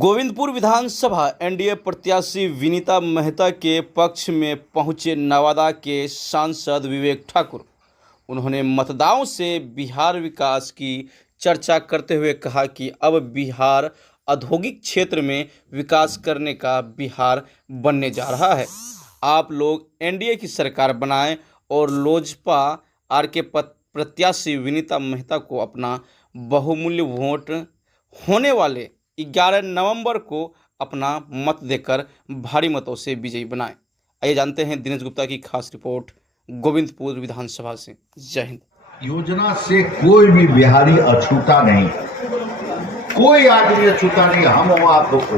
गोविंदपुर विधानसभा NDA प्रत्याशी विनीता मेहता के पक्ष में पहुंचे नवादा के सांसद विवेक ठाकुर। उन्होंने मतदाताओं से बिहार विकास की चर्चा करते हुए कहा कि अब बिहार औद्योगिक क्षेत्र में विकास करने का बिहार बनने जा रहा है। आप लोग एनडीए की सरकार बनाएं और लोजपा आर के प्रत्याशी विनीता मेहता को अपना बहुमूल्य वोट होने वाले 11 नवंबर को अपना मत देकर भारी मतों से विजयी बनाएं। आइए जानते हैं दिनेश गुप्ता की खास रिपोर्ट गोविंदपुर विधानसभा से। जय हिंद। योजना से कोई भी बिहारी अछूता नहीं, कोई आदमी अछूता नहीं। हम हो आप लोग को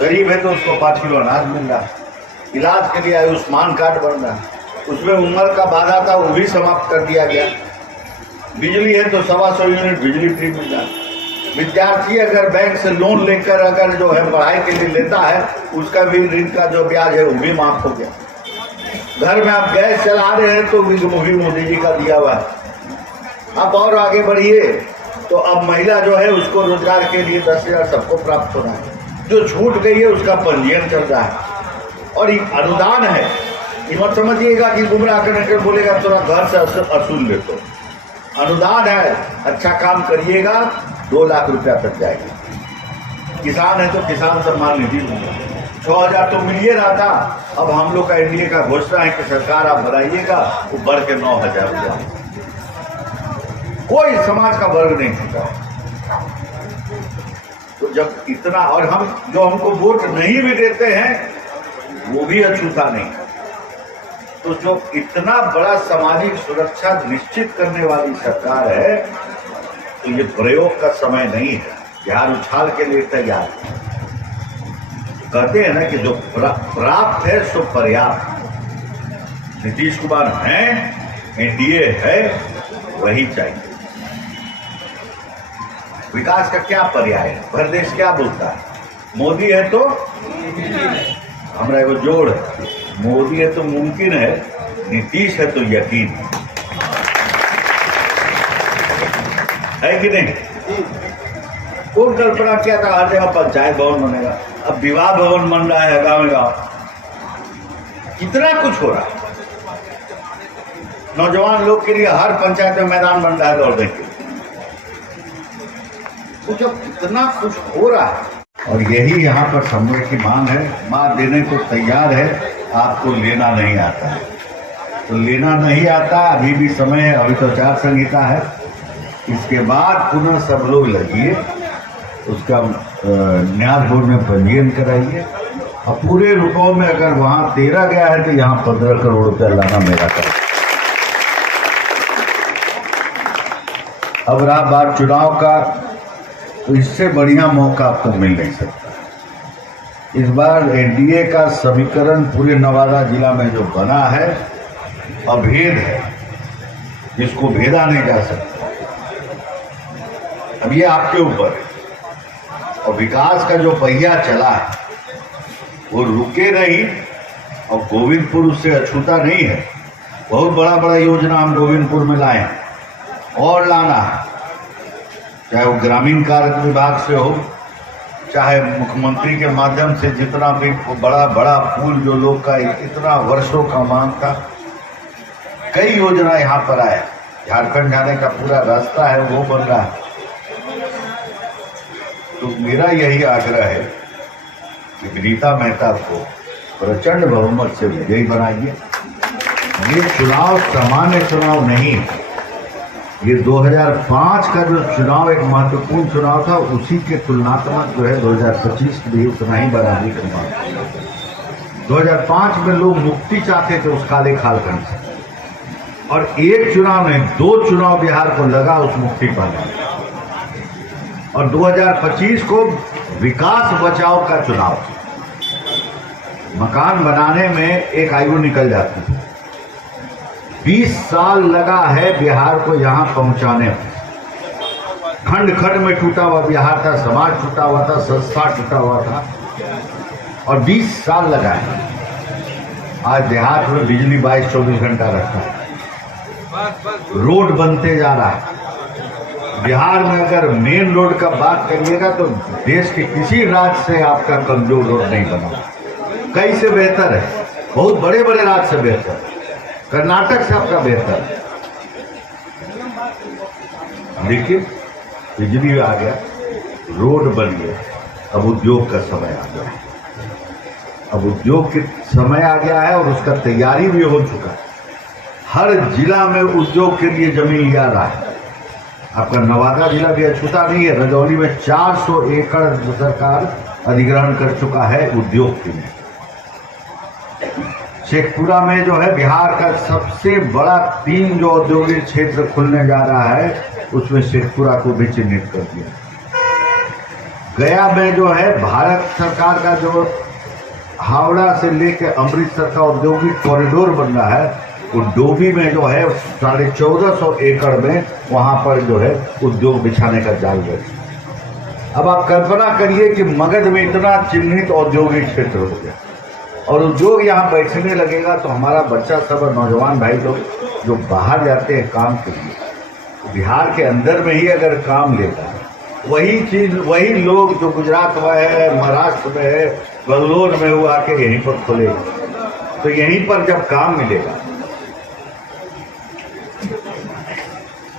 गरीब है तो उसको 5 किलो अनाज मिल रहा है, इलाज के लिए आयुष्मान कार्ड बन रहा है, उसमें उम्र का बाधा था वो भी समाप्त कर दिया गया। बिजली है तो 125 यूनिट बिजली फ्री मिल रहा है। विद्यार्थी अगर बैंक से लोन लेकर अगर जो है पढ़ाई के लिए लेता है उसका भी ऋण का जो ब्याज है वो भी माफ हो गया। घर में आप गैस चला रहे हैं तो भी मोदी जी का दिया हुआ है। आप और आगे बढ़िए तो अब महिला जो है उसको रोजगार के लिए 10,000 सबको प्राप्त हो रहा है। जो छूट गई है उसका पंजीयन चल रहा है और ये अनुदान है। ये मत समझिएगा कि गुमराह करने के बोलेगा थोड़ा घर से असूल ले तो अनुदान है। अच्छा काम करिएगा 2 लाख रुपया तक जाएगा। किसान है तो किसान सम्मान निधि 6,000 तो मिल ही रहा था। अब हम लोग का एनडीए का घोषणा है कि सरकार आप बढ़ाइएगा, वो बढ़ के 9,000 रुपया। कोई समाज का वर्ग नहीं छूटा। तो जब इतना और हम जो हमको वोट नहीं भी देते हैं वो भी अछूता नहीं। तो जो इतना बड़ा सामाजिक सुरक्षा निश्चित करने वाली सरकार है तो ये प्रयोग का समय नहीं है। बिहार उछाल के लिए तैयार। कहते हैं ना कि जो प्राप्त है सो पर्याप्त। नीतीश कुमार हैं, एनडीए है, वही चाहिए। विकास का क्या पर्याय है? भर देश क्या बोलता है? मोदी है तो हमारा एगो जोड़ है। मोदी है तो मुमकिन है, नीतीश है तो यकीन है कि नहीं? कौन कल्पना किया था हर जगह पंचायत भवन बनेगा? अब विवाह भवन बन रहा है गाँव गाँव। कितना कुछ हो रहा है। नौजवान लोग के लिए हर पंचायत में मैदान बन रहा है दौड़ने के लिए। तो जब कितना कुछ हो रहा है और यही यहाँ पर समय की मांग है। मां देने को तैयार है, आपको लेना नहीं आता है। तो लेना नहीं आता, अभी भी समय है, अभी तो आचार संहिता है। इसके बाद पुनः सब लोग लगिए, उसका न्याय बोर्ड में पंजीयन कराइए और पूरे रुपयों में अगर वहाँ 13 गया है तो यहाँ 15 करोड़ रुपया लाना मेरा काम। अब रहा बात चुनाव का, तो इससे बढ़िया मौका आपको मिल नहीं सकता। इस बार एनडीए का समीकरण पूरे नवादा जिला में जो बना है अभेद है, जिसको भेदा नहीं जा सकता। अब ये आपके ऊपर है। और विकास का जो पहिया चला है वो रुके नहीं और गोविंदपुर उससे अछूता नहीं है। बहुत बड़ा बड़ा योजना हम गोविंदपुर में लाए हैं और लाना है, चाहे वो ग्रामीण कार्य विभाग से हो, चाहे मुख्यमंत्री के माध्यम से जितना भी बड़ा बड़ा पुल जो लोग का इतना वर्षों का मांग था, कई योजना यहाँ पर आया। झारखंड जाने का पूरा रास्ता है वो बन रहा है। तो मेरा यही आग्रह है कि विनीता मेहता को प्रचंड बहुमत से विजयी बनाइए। ये चुनाव सामान्य चुनाव नहीं है। ये 2005 का जो चुनाव एक महत्वपूर्ण चुनाव था, उसी के तुलनात्मक जो है 2025 के लिए उतना ही बराबरी का मांग। 2005 में लोग मुक्ति चाहते थे उस काले खालकन से, और एक चुनाव नहीं 2 चुनाव बिहार को लगा उस मुक्ति पाने। और 2025 को विकास बचाओ का चुनाव। मकान बनाने में एक आयु निकल जाती है। 20 साल लगा है बिहार को यहाँ पहुंचाने में। खंड खंड में टूटा हुआ बिहार था, समाज टूटा हुआ था, संस्था टूटा हुआ था और 20 साल लगा है। आज देहात में बिजली 22-24 घंटा रखता है, रोड बनते जा रहा है, बिहार में अगर मेन रोड का बात करिएगा तो देश के किसी राज्य से आपका कमजोर रोड नहीं बना, कई से बेहतर है, बहुत बड़े बड़े राज्य से बेहतर, कर्नाटक से आपका बेहतर है। देखिए बिजली आ गया, रोड बन गया, अब उद्योग का समय आ गया, अब उद्योग के समय आ गया है और उसका तैयारी भी हो चुका है। हर जिला में उद्योग के लिए जमीन लिया रहा है। आपका नवादा जिला भी अछूता नहीं है, रजौली में 400 एकड़ सरकार अधिग्रहण कर चुका है उद्योग के लिए। शेखपुरा में जो है बिहार का सबसे बड़ा 3 जो औद्योगिक क्षेत्र खुलने जा रहा है, उसमें शेखपुरा को भी चिन्हित कर दिया। गया में जो है भारत सरकार का जो हावड़ा से लेकर अमृतसर का औद्योगिक कॉरिडोर बन रहा है, वो डोभी में जो है 1450 एकड़ में वहां पर जो है उद्योग बिछाने का जाल बैठा। अब आप कल्पना करिए कि मगध में इतना चिन्हित औद्योगिक क्षेत्र हो गया और उद्योग यहाँ बैठने लगेगा, तो हमारा बच्चा सब और नौजवान भाई लोग जो बाहर जाते हैं काम के लिए, बिहार के अंदर में ही अगर काम लेगा, वही चीज वही लोग जो गुजरात में है, महाराष्ट्र में है, बंगलोर में हुआ के यहीं पर खोलेगा, तो यहीं पर जब काम मिलेगा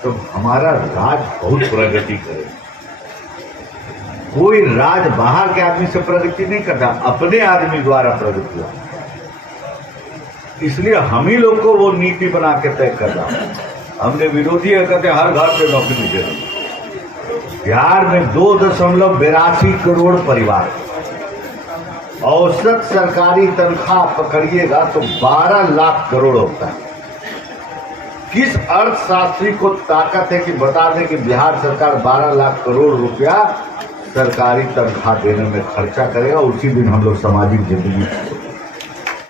तो हमारा राज बहुत प्रगति करेगा। कोई राज बाहर के आदमी से प्रगति नहीं करता, अपने आदमी द्वारा प्रगति होती। इसलिए हम ही लोग को वो नीति बना के तय करना। हमने विरोधी कहते हर घर पे नौकरी दे रही। बिहार में 2.82 करोड़ परिवार, औसत सरकारी तनख्वाह पकड़िएगा तो 12 लाख करोड़ होता है। किस अर्थशास्त्री को ताकत है कि बता दें कि बिहार सरकार 12 लाख करोड़ रुपया सरकारी तनख्वाह देने में खर्चा करेगा, उसी दिन हम लोग सामाजिक जिंदगी